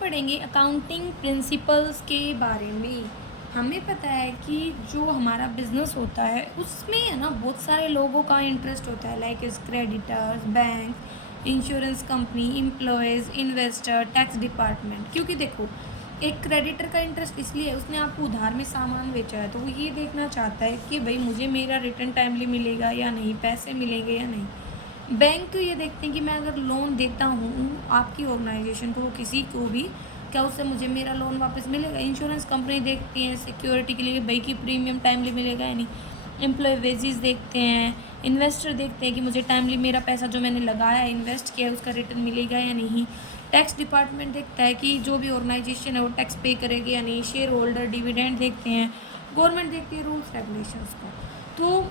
पढ़ेंगे accounting principles के बारे में। हमें पता है कि जो हमारा बिजनेस होता है उसमें है ना बहुत सारे लोगों का इंटरेस्ट होता है, like is creditors, bank, insurance company, employees, investor, tax department. क्योंकि देखो, एक क्रेडिटर का इंटरेस्ट इसलिए है, उसने आपको उधार में सामान बेचा है तो वो ये देखना चाहता है कि भाई मुझे मेरा रिटर्न टाइमली मिलेगा या नहीं, पैसे मिलेंगे या नहीं। बैंक ये देखते हैं कि मैं अगर लोन देता हूँ आपकी ऑर्गेनाइजेशन को, किसी को भी, क्या उससे मुझे मेरा लोन वापस मिलेगा। इंश्योरेंस कंपनी देखती है सिक्योरिटी के लिए, भाई की प्रीमियम टाइमली मिलेगा या नहीं। एम्प्लॉय वेजेस देखते हैं। इन्वेस्टर देखते हैं कि मुझे टाइमली मेरा पैसा जो मैंने लगाया इन्वेस्ट किया है उसका रिटर्न मिलेगा या नहीं। टैक्स डिपार्टमेंट देखता है कि जो भी ऑर्गेनाइजेशन है वो टैक्स पे करेगी या नहीं। शेयर होल्डर डिविडेंड देखते हैं। गवर्नमेंट देखती है रूल्स रेगुलेशंस को। तो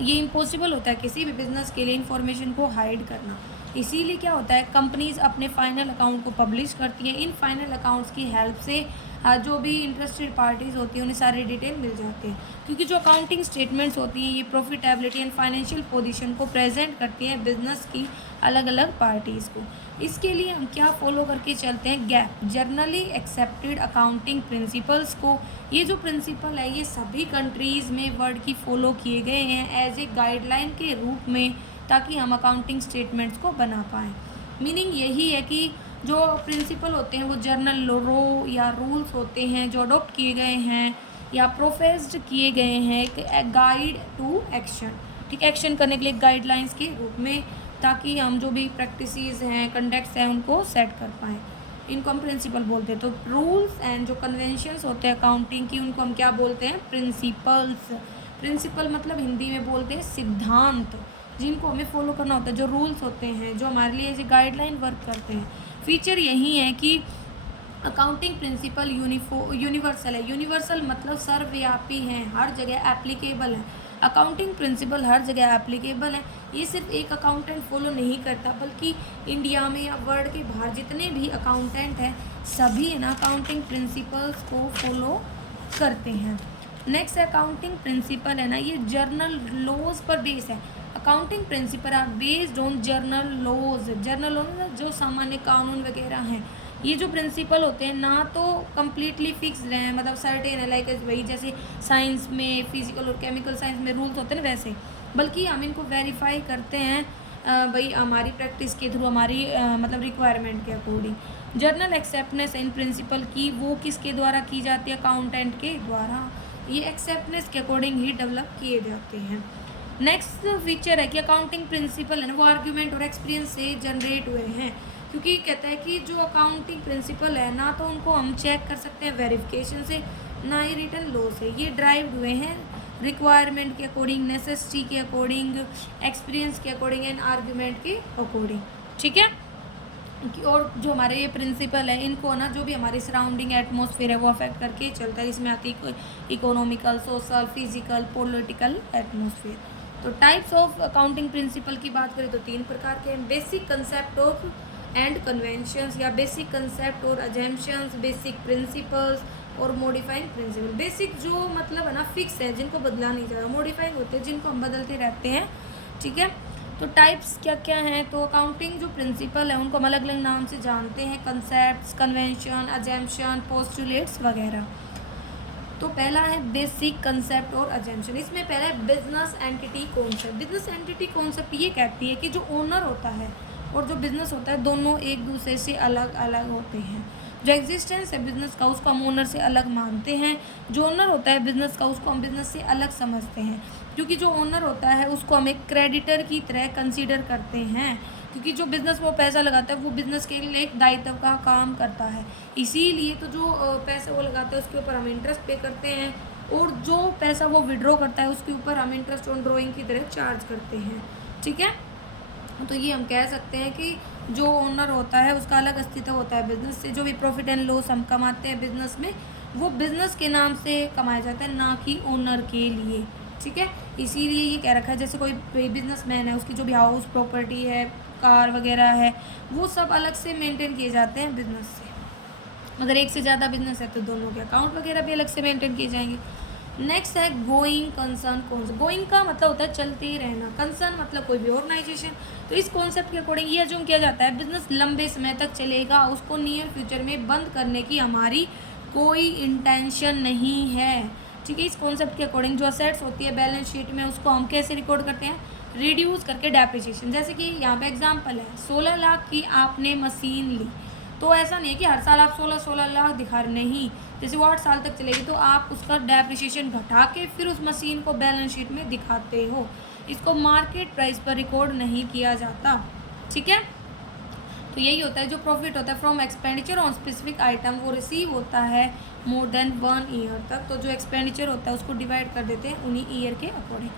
ये इम्पॉसिबल होता है किसी भी बिजनेस के लिए इन्फॉर्मेशन को हाइड करना। इसीलिए क्या होता है, कंपनीज अपने फाइनल अकाउंट को पब्लिश करती हैं। इन फाइनल अकाउंट्स की हेल्प से जो भी इंटरेस्टेड पार्टीज़ होती हैं उन्हें सारे डिटेल मिल जाते हैं, क्योंकि जो अकाउंटिंग स्टेटमेंट्स होती हैं ये प्रॉफिटेबिलिटी एंड फाइनेंशियल पोजीशन को प्रेजेंट करती हैं बिजनेस की अलग अलग पार्टीज़ को। इसके लिए हम क्या फॉलो करके चलते हैं, gap, generally accepted accounting principles को। ये जो प्रिंसिपल है ये सभी कंट्रीज़ में वर्ड की फॉलो किए गए हैं एज ए गाइडलाइन के रूप में, ताकि हम अकाउंटिंग स्टेटमेंट्स को बना पाएँ। मीनिंग यही है कि जो प्रिंसिपल होते हैं वो जर्नल लो या रूल्स होते हैं जो अडोप्ट किए गए हैं या प्रोफेस्ड किए गए हैं एक गाइड टू एक्शन, ठीक, एक्शन करने के लिए गाइडलाइंस के रूप में, ताकि हम जो भी प्रैक्टिसेस हैं, कंडक्ट्स हैं, उनको सेट कर पाएँ। इनको हम प्रिंसिपल बोलते हैं। तो रूल्स एंड जो कन्वेंशंस होते हैं अकाउंटिंग की उनको हम क्या बोलते हैं, प्रिंसिपल्स। प्रिंसिपल मतलब हिंदी में बोलते हैं सिद्धांत, जिनको हमें फॉलो करना होता है, जो रूल्स होते हैं जो हमारे लिए एज ए गाइडलाइन वर्क करते हैं। फीचर यही है कि अकाउंटिंग प्रिंसिपल यूनिवर्सल है। यूनिवर्सल मतलब सर्वव्यापी हैं, हर जगह एप्लीकेबल है। अकाउंटिंग प्रिंसिपल हर जगह एप्लीकेबल है। ये सिर्फ एक अकाउंटेंट फॉलो नहीं करता, बल्कि इंडिया में या वर्ल्ड के बाहर जितने भी अकाउंटेंट हैं सभी है ना अकाउंटिंग प्रिंसिपल्स को फॉलो करते हैं। नेक्स्ट अकाउंटिंग प्रिंसिपल है ना, ये जर्नल लॉज पर बेस है। Accounting principle are based on general laws. General laws जो सामान्य कानून वगैरह हैं, ये जो प्रिंसिपल होते हैं ना तो कम्प्लीटली फिक्स्ड हैं, मतलब सर्टेन है, लाइक वही जैसे साइंस में, फिजिकल और केमिकल साइंस में रूल्स होते हैं ना वैसे, बल्कि हम इनको वेरीफाई करते हैं भाई हमारी प्रैक्टिस के थ्रू, हमारी मतलब रिक्वायरमेंट के अकॉर्डिंग। जर्नल एक्सेप्टनेस इन प्रिंसिपल की वो किसके द्वारा की जाती है, अकाउंटेंट के द्वारा। ये एक्सेप्टनेस के अकॉर्डिंग ही डेवलप किए जाते हैं। नेक्स्ट फीचर है कि अकाउंटिंग प्रिंसिपल है ना वो आर्ग्यूमेंट और एक्सपीरियंस से जनरेट हुए हैं, क्योंकि कहता है कि जो अकाउंटिंग प्रिंसिपल है ना तो उनको हम चेक कर सकते हैं वेरिफिकेशन से, ना ही रिटर्न लॉ से। ये ड्राइव हुए हैं रिक्वायरमेंट के अकॉर्डिंग, नेसेसिटी के अकॉर्डिंग, एक्सपीरियंस के अकॉर्डिंग एंड आर्ग्यूमेंट के अकॉर्डिंग, ठीक है। और जो हमारे ये प्रिंसिपल है इनको ना जो भी हमारी सराउंडिंग एटमॉस्फेयर है वो अफेक्ट करके चलता है। इसमें आती है economical, social, physical, political atmosphere. तो टाइप्स ऑफ अकाउंटिंग प्रिंसिपल की बात करें तो 3 प्रकार के हैं, basic concept of and conventions या बेसिक कंसेप्ट और अजम्पशंस, बेसिक प्रिंसिपल्स और मॉडिफाइंग प्रिंसिपल। बेसिक जो मतलब है ना फिक्स है, जिनको बदला नहीं जा रहा, मॉडिफाइंग होते हैं जिनको हम बदलते रहते हैं, ठीक है। तो टाइप्स क्या क्या हैं, तो अकाउंटिंग जो प्रिंसिपल है उनको हम अलग अलग नाम से जानते हैं, कंसेप्ट्स, कन्वेंशन, अजम्पशन, पोस्टुलेट्स वगैरह। तो पहला है बेसिक कंसेप्ट और अजम्पशन। इसमें पहला है business entity concept. Business entity concept ये कहती है कि जो ओनर होता है और जो बिजनेस होता है दोनों एक दूसरे से अलग अलग होते हैं। जो एग्जिस्टेंस है बिजनेस का उसको हम ओनर से अलग मानते हैं, जो ओनर होता है बिजनेस का उसको हम बिजनेस से अलग समझते हैं, क्योंकि जो ओनर होता है उसको हम एक क्रेडिटर की तरह कंसीडर करते हैं, क्योंकि जो बिज़नेस वो पैसा लगाता है वो बिज़नेस के लिए एक दायित्व का काम करता है। इसीलिए तो जो पैसे वो लगाता है उसके ऊपर हम इंटरेस्ट पे करते हैं, और जो पैसा वो विड्रॉ करता है उसके ऊपर हम इंटरेस्ट ऑन ड्रॉइंग की तरह चार्ज करते हैं, ठीक है। तो ये हम कह सकते हैं कि जो ओनर होता है उसका अलग अस्तित्व होता है बिजनेस से। जो भी प्रॉफिट एंड लॉस हम कमाते हैं बिजनेस में वो बिजनेस के नाम से कमाया जाता है, ना कि ओनर के लिए, ठीक है। इसीलिए ये कह रखा है जैसे कोई बिजनेसमैन है उसकी जो भी हाउस प्रॉपर्टी है, कार वगैरह है, वो सब अलग से मेंटेन किए जाते हैं बिजनेस से। अगर एक से ज़्यादा बिजनेस है तो दोनों के अकाउंट वगैरह भी अलग से मेंटेन किए जाएंगे। नेक्स्ट है गोइंग कंसर्न कॉन्सेप्ट। गोइंग का मतलब होता है चलते ही रहना, कंसर्न मतलब कोई भी ऑर्गेनाइजेशन। तो इस कॉन्सेप्ट के अकॉर्डिंग ये अज्यूम किया जाता है बिजनेस लंबे समय तक चलेगा, उसको नियर फ्यूचर में बंद करने की हमारी कोई इंटेंशन नहीं है। ठीक है, इस कॉन्सेप्ट के अकॉर्डिंग जो असेट्स होती है बैलेंस शीट में उसको हम कैसे रिकॉर्ड करते हैं, रिड्यूस करके डेप्रिसिएशन। जैसे कि यहाँ पे एग्जांपल है 16 लाख की आपने मशीन ली, तो ऐसा नहीं है कि हर साल आप 16 लाख दिखा रहे, नहीं, जैसे वो 8 साल तक चलेगी तो आप उसका डेप्रिसिएशन घटा के फिर उस मशीन को बैलेंस शीट में दिखाते हो। इसको मार्केट प्राइस पर रिकॉर्ड नहीं किया जाता। ठीक है, तो यही होता है जो प्रॉफिट होता है from expenditure on specific item, वो रिसीव होता है मोर देन 1 ईयर तक। तो जो एक्सपेंडिचर होता है उसको डिवाइड कर देते हैं उन्हीं ईयर के अकॉर्डिंग।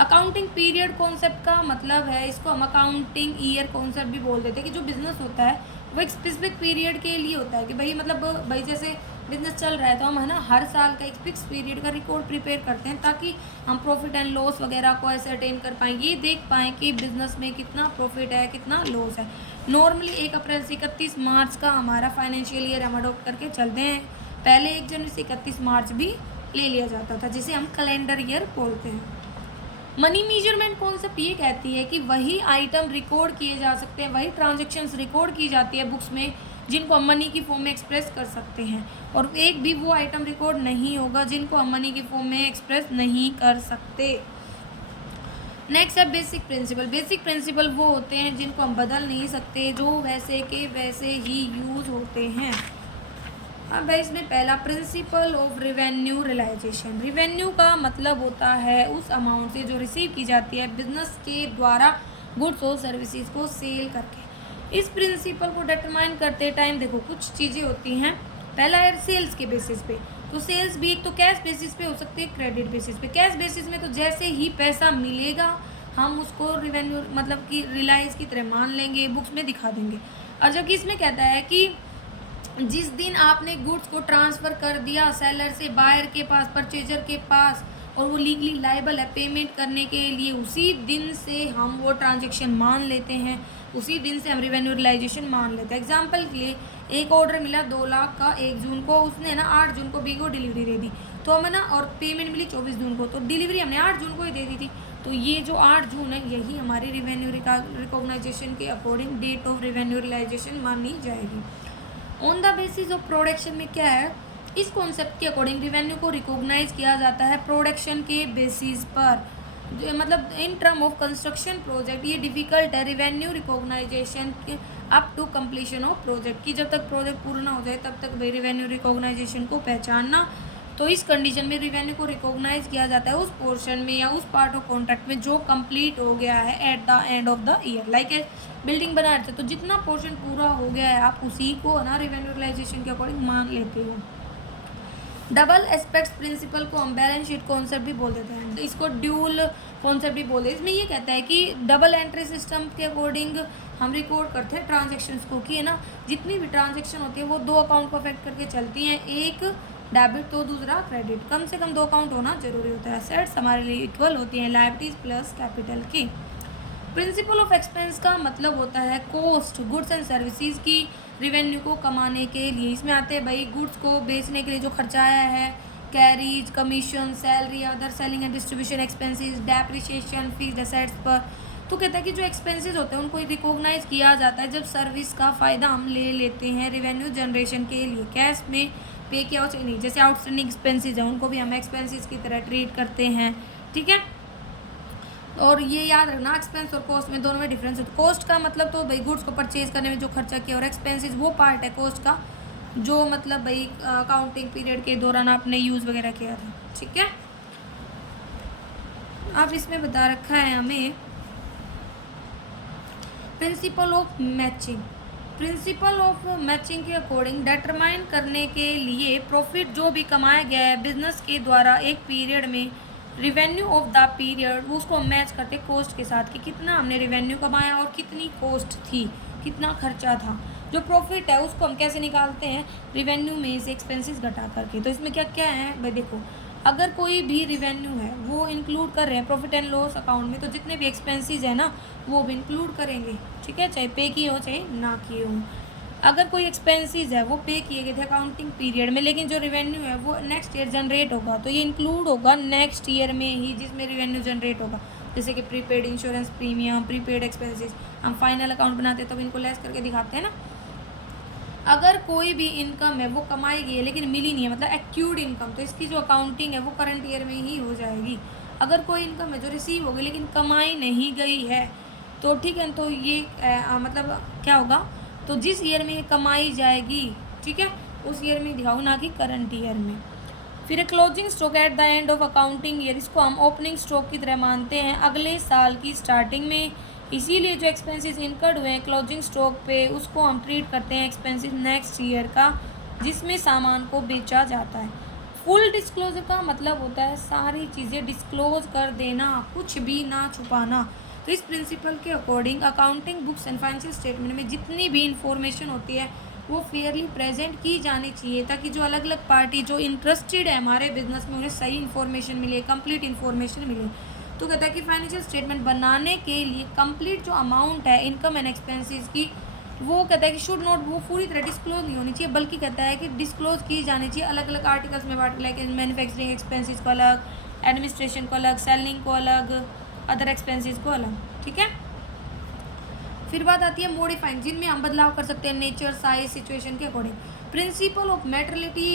अकाउंटिंग पीरियड कॉन्सेप्ट का मतलब है, इसको हम अकाउंटिंग ईयर कॉन्सेप्ट भी बोल देते हैं, कि जो बिजनेस होता है वो एक स्पेसिफिक पीरियड के लिए होता है, कि भाई मतलब भाई जैसे बिजनेस चल रहा है तो हम है ना हर साल का एक फिक्स पीरियड का रिकॉर्ड प्रिपेयर करते हैं, ताकि हम प्रॉफिट एंड लॉस वगैरह को एसरटेन कर पाएँ, ये देख पाएँ कि बिजनेस में कितना प्रॉफिट है कितना लॉस है। नॉर्मली 1 अप्रैल से 31 मार्च का हमारा फाइनेंशियल ईयर हम अडोप्ट करके चलते हैं। पहले 1 जनवरी से 31 मार्च भी ले लिया जाता था, जिसे हम कैलेंडर ईयर बोलते हैं। मनी मेजरमेंट कॉन्सेप्ट ये कहती है कि वही आइटम रिकॉर्ड किए जा सकते हैं, वही ट्रांजैक्शंस रिकॉर्ड की जाती है बुक्स में जिनको हम मनी की फॉर्म में एक्सप्रेस कर सकते हैं, और एक भी वो आइटम रिकॉर्ड नहीं होगा जिनको हम मनी की फॉर्म में एक्सप्रेस नहीं कर सकते। नेक्स्ट है बेसिक प्रिंसिपल। बेसिक प्रिंसिपल वो होते हैं जिनको हम बदल नहीं सकते, जो वैसे के वैसे ही यूज होते हैं। अब है इसमें पहला principle of revenue realisation. Revenue का मतलब होता है उस अमाउंट से जो रिसीव की जाती है बिजनेस के द्वारा गुड्स और सर्विसेज को सेल करके। इस प्रिंसिपल को डिटरमाइन करते टाइम देखो कुछ चीज़ें होती हैं। पहला है सेल्स के बेसिस पे, तो सेल्स भी एक तो कैश बेसिस पे हो सकती है, क्रेडिट बेसिस पे। कैश बेसिस में तो जैसे ही पैसा मिलेगा हम उसको रिवेन्यू मतलब कि रिलाइज की तरह मान लेंगे, बुक्स में दिखा देंगे। और जबकि इसमें कहता है कि जिस दिन आपने गुड्स को ट्रांसफ़र कर दिया सेलर से बायर के पास, परचेजर के पास, और वो लीगली लायबल है पेमेंट करने के लिए, उसी दिन से हम वो ट्रांजैक्शन मान लेते हैं, उसी दिन से हम रिवेन्यू रियलाइजेशन मान लेते हैं। एग्जांपल के लिए एक ऑर्डर मिला 2 लाख का 1 जून को, उसने ना 8 जून को बी को डिलीवरी दे दी, तो हमें ना, और पेमेंट मिली 24 जून को, तो डिलीवरी हमने 8 जून को ही दे दी थी। तो ये जो 8 जून है यही हमारी रिवेन्यू रिकॉग्नाइजेशन के according date of revenue realisation मानी जाएगी। On the basis of production में क्या है, इस कॉन्सेप्ट के अकॉर्डिंग रिवेन्यू को रिकॉग्नाइज किया जाता है प्रोडक्शन के बेसिस पर, जो मतलब in term of construction project ये डिफ़िकल्ट है revenue recognisation up to completion of project, की जब तक प्रोजेक्ट पूरा ना हो जाए तब तक भाई रिवेन्यू रिकॉग्नाइजेशन को पहचानना। तो इस कंडीशन में रिवेन्यू को रिकॉग्नाइज किया जाता है उस पोर्शन में या उस पार्ट ऑफ कॉन्ट्रैक्ट में जो कंप्लीट हो गया है at the end of the year. Like building बना रहे थे तो जितना पोर्शन पूरा हो गया है आप उसी को ना रिवेन्यू रियलाइजेशन के अकॉर्डिंग मान लेते हो। डबल एस्पेक्ट्स प्रिंसिपल को हम बैलेंस शीट कॉन्सेप्ट भी बोल देते हैं, इसको ड्यूल कॉन्सेप्ट भी बोलते हैं। इसमें ये कहता है कि डबल एंट्री सिस्टम के अकॉर्डिंग हम रिकॉर्ड करते हैं ट्रांजेक्शन्स को, कि है ना जितनी भी ट्रांजेक्शन होती है वो 2 अकाउंट को अफेक्ट करके चलती हैं, एक डेबिट तो दूसरा क्रेडिट। कम से कम 2 अकाउंट होना जरूरी होता है। एसेट्स हमारे लिए इक्वल होती हैं लायबिलिटीज प्लस कैपिटल की। प्रिंसिपल ऑफ एक्सपेंस का मतलब होता है कॉस्ट गुड्स एंड सर्विसेज की रिवेन्यू को कमाने के लिए। इसमें आते हैं भाई गुड्स को बेचने के लिए जो खर्चा आया है, carries, commission, salary, other selling and distribution expenses, depreciation, fees assets पर। तो कहता है कि जो एक्सपेंसेस होते हैं उनको रिकॉग्नाइज किया जाता है जब सर्विस का फ़ायदा हम ले लेते हैं रिवेन्यू जनरेशन के लिए। कैश में पे किया हो चाहिए नहीं, जैसे आउटस्टैंडिंग एक्सपेंसेस हैं उनको भी हम एक्सपेंसेस की तरह ट्रीट करते हैं। ठीक है, और ये याद रखना एक्सपेंस और कॉस्ट में दोनों में डिफरेंस है। कॉस्ट का मतलब तो भाई गुड्स को परचेज करने में जो खर्चा किया, और एक्सपेंसेस वो पार्ट है कॉस्ट का जो मतलब भाई अकाउंटिंग पीरियड के दौरान आपने यूज़ वगैरह किया था। ठीक है, अब इसमें बता रखा है हमें principle of matching. Principle of matching के अकॉर्डिंग डिटरमाइन करने के लिए प्रॉफिट जो भी कमाया गया है बिजनेस के द्वारा एक पीरियड में, रिवेन्यू ऑफ द पीरियड वो उसको मैच करते कॉस्ट के साथ कि कितना हमने रिवेन्यू कमाया और कितनी कॉस्ट थी, कितना खर्चा था। जो प्रॉफिट है उसको हम कैसे निकालते हैं, रिवेन्यू में से एक्सपेंसेस घटा करके। तो इसमें क्या क्या है भाई देखो, अगर कोई भी रिवेन्यू है वो इंक्लूड कर रहे हैं प्रॉफिट एंड लॉस अकाउंट में, तो जितने भी एक्सपेंसेस है ना वो भी इंक्लूड करेंगे। ठीक है, चाहे पे किए हो चाहे ना किए हो। अगर कोई एक्सपेंसेस है वो पे किए गए थे अकाउंटिंग पीरियड में, लेकिन जो रेवेन्यू है वो नेक्स्ट ईयर जनरेट होगा, तो ये इंक्लूड होगा नेक्स्ट ईयर में ही जिसमें रेवेन्यू जनरेट होगा। जैसे कि prepaid insurance premium, prepaid expenses, हम फाइनल अकाउंट बनाते हैं तब इनको लेस करके दिखाते हैं ना। अगर कोई भी इनकम है वो कमाई गई है लेकिन मिली नहीं है, मतलब एक्यूड इनकम, तो इसकी जो अकाउंटिंग है वो करंट ईयर में ही हो जाएगी। अगर कोई इनकम है जो रिसीव हो गई लेकिन कमाई नहीं गई है, तो ठीक है, तो ये मतलब क्या होगा, तो जिस ईयर में ये कमाई जाएगी, ठीक है, उस ईयर में दिखाओ, ना कि करंट ईयर में। फिर closing stock at the end of accounting year, इसको हम ओपनिंग स्टॉक की तरह मानते हैं अगले साल की स्टार्टिंग में। इसीलिए जो एक्सपेंसेस इनकर्ड हुए हैं क्लोजिंग स्टॉक पे, उसको हम ट्रीट करते हैं एक्सपेंसेस नेक्स्ट ईयर का, जिसमें सामान को बेचा जाता है। फुल डिस्क्लोजर का मतलब होता है सारी चीज़ें डिस्क्लोज कर देना, कुछ भी ना छुपाना। तो इस प्रिंसिपल के according accounting books and financial statement में जितनी भी इंफॉर्मेशन होती है वो फेयरली प्रेजेंट की जानी चाहिए, ताकि जो अलग अलग पार्टी जो इंटरेस्टेड है हमारे बिजनेस में उन्हें सही इन्फॉर्मेशन मिले, कंप्लीट इन्फॉर्मेशन मिले। तो कहता है कि फाइनेंशियल स्टेटमेंट बनाने के लिए कंप्लीट जो अमाउंट है इनकम एंड एक्सपेंसेस की, वो कहता है कि शुड नॉट, वो पूरी तरह डिस्क्लोज नहीं होनी चाहिए, बल्कि कहता है कि डिस्क्लोज की जानी चाहिए अलग अलग आर्टिकल्स में बांट, लाइक मैन्युफैक्चरिंग एक्सपेंसेस को अलग, एडमिनिस्ट्रेशन को अलग, सेलिंग को अलग, अदर एक्सपेंसेस को अलग, ठीक है। फिर बात आती है मॉडिफाइंग, जिनमें हम बदलाव कर सकते हैं नेचर, साइज, सिचुएशन के अकॉर्डिंग। प्रिंसिपल ऑफ मैटरलिटी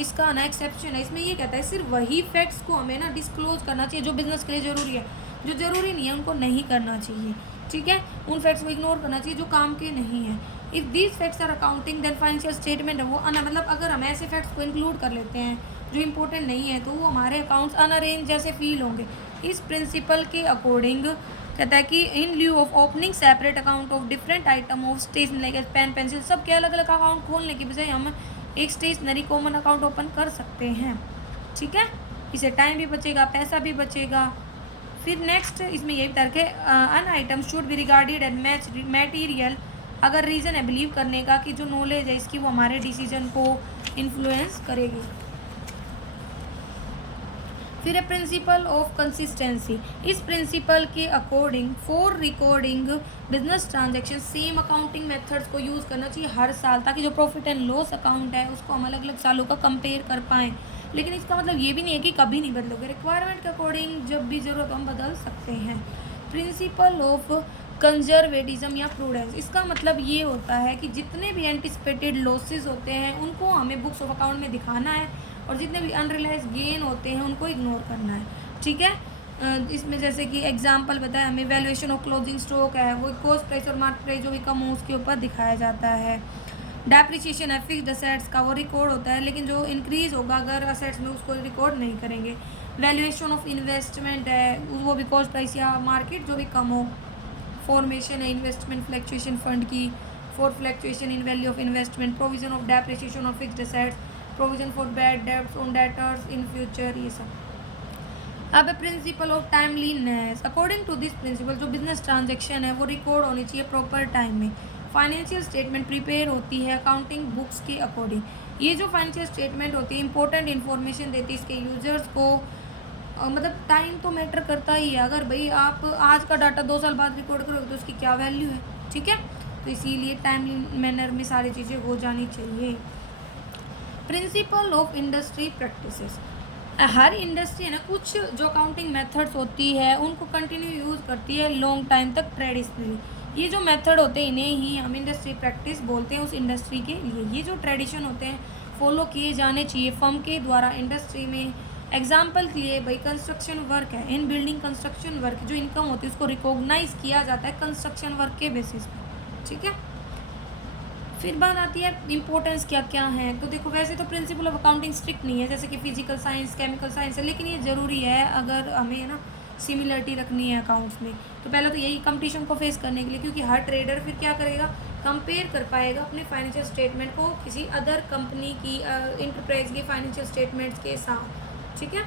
इसका ना एक्सेप्शन है, इसमें ये कहता है सिर्फ वही फैक्ट्स को हमें ना डिस्क्लोज करना चाहिए जो बिजनेस के लिए ज़रूरी है, जो ज़रूरी नहीं है उनको नहीं करना चाहिए, ठीक है, उन फैक्ट्स को इग्नोर करना चाहिए जो काम के नहीं है। If these facts are accounting then financial statement है वो मतलब अगर हम ऐसे फैक्ट्स को इंक्लूड कर लेते हैं जो इंपॉर्टेंट नहीं है, तो वो हमारे अकाउंट्स अनअरेंज जैसे फील होंगे। इस प्रिंसिपल के अकॉर्डिंग कहता है कि in lieu of opening separate account of different item of stationery like pen, pencil, सब के अलग अलग अकाउंट खोलने की बजाय हम एक स्टेशनरी कॉमन अकाउंट ओपन कर सकते हैं, ठीक है, इससे टाइम भी बचेगा, पैसा भी बचेगा। फिर नेक्स्ट इसमें यही बता के an item should be regarded and match material, अगर रीज़न है बिलीव करने का कि जो नॉलेज है इसकी वो हमारे डिसीजन को इन्फ्लुएंस करेगी। फिर है प्रिंसिपल ऑफ कंसिस्टेंसी, इस प्रिंसिपल के according for recording business transaction same accounting methods को यूज़ करना चाहिए हर साल, ताकि जो प्रॉफिट एंड लॉस अकाउंट है उसको हम अलग अलग सालों का कंपेयर कर पाएँ। लेकिन इसका मतलब ये भी नहीं है कि कभी नहीं बदलोगे, रिक्वायरमेंट के अकॉर्डिंग जब भी ज़रूरत हो हम बदल सकते हैं। प्रिंसिपल ऑफ कंजर्वेटिज्म या प्रूडेंस, इसका मतलब ये होता है कि जितने भी एंटिसिपेटेड लॉसेस होते हैं उनको हमें बुक्स ऑफ अकाउंट में दिखाना है, और जितने भी अनरियलाइज गेन होते हैं उनको इग्नोर करना है, ठीक है। इसमें जैसे कि एग्जांपल बताया हमें, वैल्यूएशन ऑफ क्लोजिंग स्टॉक है वो कॉस्ट प्राइस और मार्केट प्राइस जो भी कम हो उसके ऊपर दिखाया जाता है। डेप्रिसिएशन है फिक्स्ड असेट्स का, वो रिकॉर्ड होता है, लेकिन जो इंक्रीज होगा अगर असेट्स में उसको रिकॉर्ड नहीं करेंगे। वैल्यूएशन ऑफ इन्वेस्टमेंट है वो भी कॉस्ट प्राइस या मार्केट जो भी कम हो। फॉर्मेशन है इन्वेस्टमेंट फ्लैक्चुएशन फंड की, for fluctuation in value of investment, provision of depreciation of fixed assets, provision for bad debts on debtors in future, ये सब। अब principle of timeliness, according to this principle जो business transaction है वो record होनी चाहिए proper time में। Financial statement prepare होती है अकाउंटिंग बुक्स के अकॉर्डिंग। ये जो फाइनेंशियल स्टेटमेंट होती है इंपॉर्टेंट इन्फॉर्मेशन देती है इसके यूजर्स को, मतलब टाइम तो मैटर करता ही है। अगर भाई आप आज का डाटा 2 साल बाद रिकॉर्ड करोगे तो उसकी क्या वैल्यू है, ठीक है, तो इसीलिए टाइमली मैनर में सारी चीज़ें हो जानी चाहिए। Principle of industry practices, her industry है ना कुछ जो अकाउंटिंग मेथड्स होती है उनको कंटिन्यू यूज़ करती है लॉन्ग टाइम तक ट्रेडिशनली। ये जो मेथड होते हैं इन्हें ही हम इंडस्ट्री प्रैक्टिस बोलते हैं उस इंडस्ट्री के लिए। ये जो ट्रेडिशन होते हैं फॉलो किए जाने चाहिए फर्म के द्वारा इंडस्ट्री में। एग्जाम्पल के लिए भाई कंस्ट्रक्शन वर्क है, इन बिल्डिंग कंस्ट्रक्शन वर्क जो इनकम होती है उसको रिकॉग्नाइज किया जाता है कंस्ट्रक्शन वर्क के बेसिस पर, ठीक है। फिर बात आती है इंपॉर्टेंस क्या क्या है, तो देखो वैसे तो प्रिंसिपल ऑफ अकाउंटिंग स्ट्रिक्ट नहीं है जैसे कि फिजिकल साइंस, केमिकल साइंस है, लेकिन ये ज़रूरी है अगर हमें ना सिमिलरिटी रखनी है अकाउंट्स में। तो पहले तो यही कंपटीशन को फेस करने के लिए, क्योंकि हर ट्रेडर फिर क्या करेगा, कंपेयर कर पाएगा अपने फाइनेंशियल स्टेटमेंट को किसी अदर कंपनी की इंटरप्राइज के फाइनेंशियल स्टेटमेंट्स के साथ, ठीक है।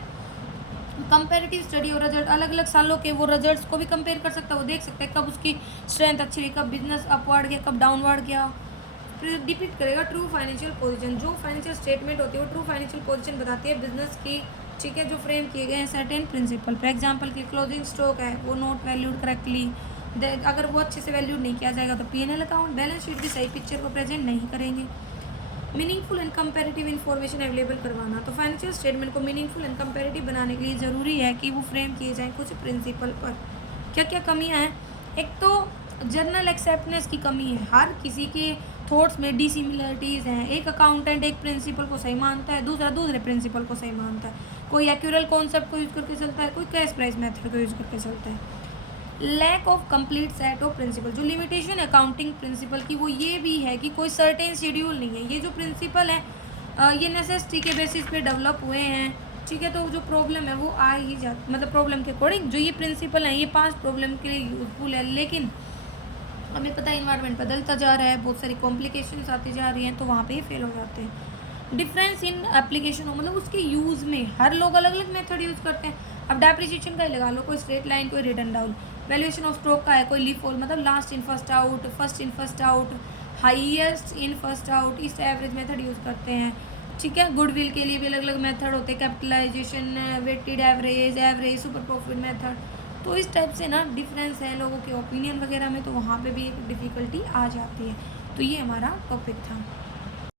कंपेरेटिव स्टडी और रिजल्ट अलग अलग सालों के वो रिजल्ट्स को भी कंपेयर कर सकता है, वो देख सकता है कब उसकी स्ट्रेंथ अच्छी रही, कब बिजनेस अपवर्ड गया, कब डाउनवर्ड गया। फिर डिपिक्ट करेगा ट्रू फाइनेंशियल पोजीशन, जो फाइनेंशियल स्टेटमेंट होती है वो ट्रू फाइनेंशियल पोजीशन बताती है बिजनेस की, ठीक है, जो फ्रेम किए गए हैं सर्टेन प्रिंसिपल। फॉर एग्जांपल की क्लोजिंग स्टॉक है वो नॉट वैल्यूड करेक्टली, अगर वो अच्छे से वैल्यू नहीं किया जाएगा तो P&L अकाउंट, बैलेंस शीट भी सही पिक्चर को प्रेजेंट नहीं करेंगे। Meaningful and comparative information available करवाना, तो फाइनेंशियल स्टेटमेंट को मीनिंगफुल एंड कंपैरेटिव बनाने के लिए ज़रूरी है कि वो फ्रेम किए जाएँ कुछ प्रिंसिपल पर। क्या क्या कमियाँ हैं? एक तो जनरल एक्सेप्टनेस की कमी है, हर किसी के थॉट्स में डिसिमिलरिटीज़ हैं। एक अकाउंटेंट एक प्रिंसिपल को सही मानता है, दूसरा दूसरे प्रिंसिपल को सही मानता है। कोई एक्यूरल कॉन्सेप्ट को यूज़ करके चलता है, कोई कैश प्राइस मेथड को यूज़ करके चलता है। Lack of complete set of principle, जो लिमिटेशन अकाउंटिंग प्रिंसिपल की वो ये भी है कि कोई सर्टेन शेड्यूल नहीं है। ये जो प्रिंसिपल है ये नेसेसिटी के बेसिस पे डेवलप हुए हैं, ठीक है। तो जो प्रॉब्लम है वो आ ही जाती, मतलब प्रॉब्लम के अकॉर्डिंग जो ये प्रिंसिपल हैं ये 5 प्रॉब्लम के लिए यूजफुल है, लेकिन हमें पता है इन्वायरमेंट बदलता जा रहा है, बहुत सारी कॉम्प्लिकेशंस आती जा रही हैं, तो वहाँ पे ये फेल हो जाते हैं। डिफरेंस इन एप्लीकेशन हो, मतलब उसके यूज़ में हर लोग अलग अलग मेथड यूज़ करते हैं। अब डेप्रिसिएशन का ही लगा लो, कोई स्ट्रेट लाइन, कोई return down. Valuation of stock का है, कोई लीफ होल, मतलब last in first out, first in first out, highest in first out, इस एवरेज मेथड यूज़ करते हैं, ठीक है। गुडविल के लिए भी अलग अलग मेथड होते हैं, capitalisation, weighted average, average, super profit method. तो इस टाइप से ना डिफरेंस है लोगों के ओपिनियन वगैरह में, तो वहाँ पे भी एक डिफ़िकल्टी आ जाती है। तो ये हमारा टॉपिक था।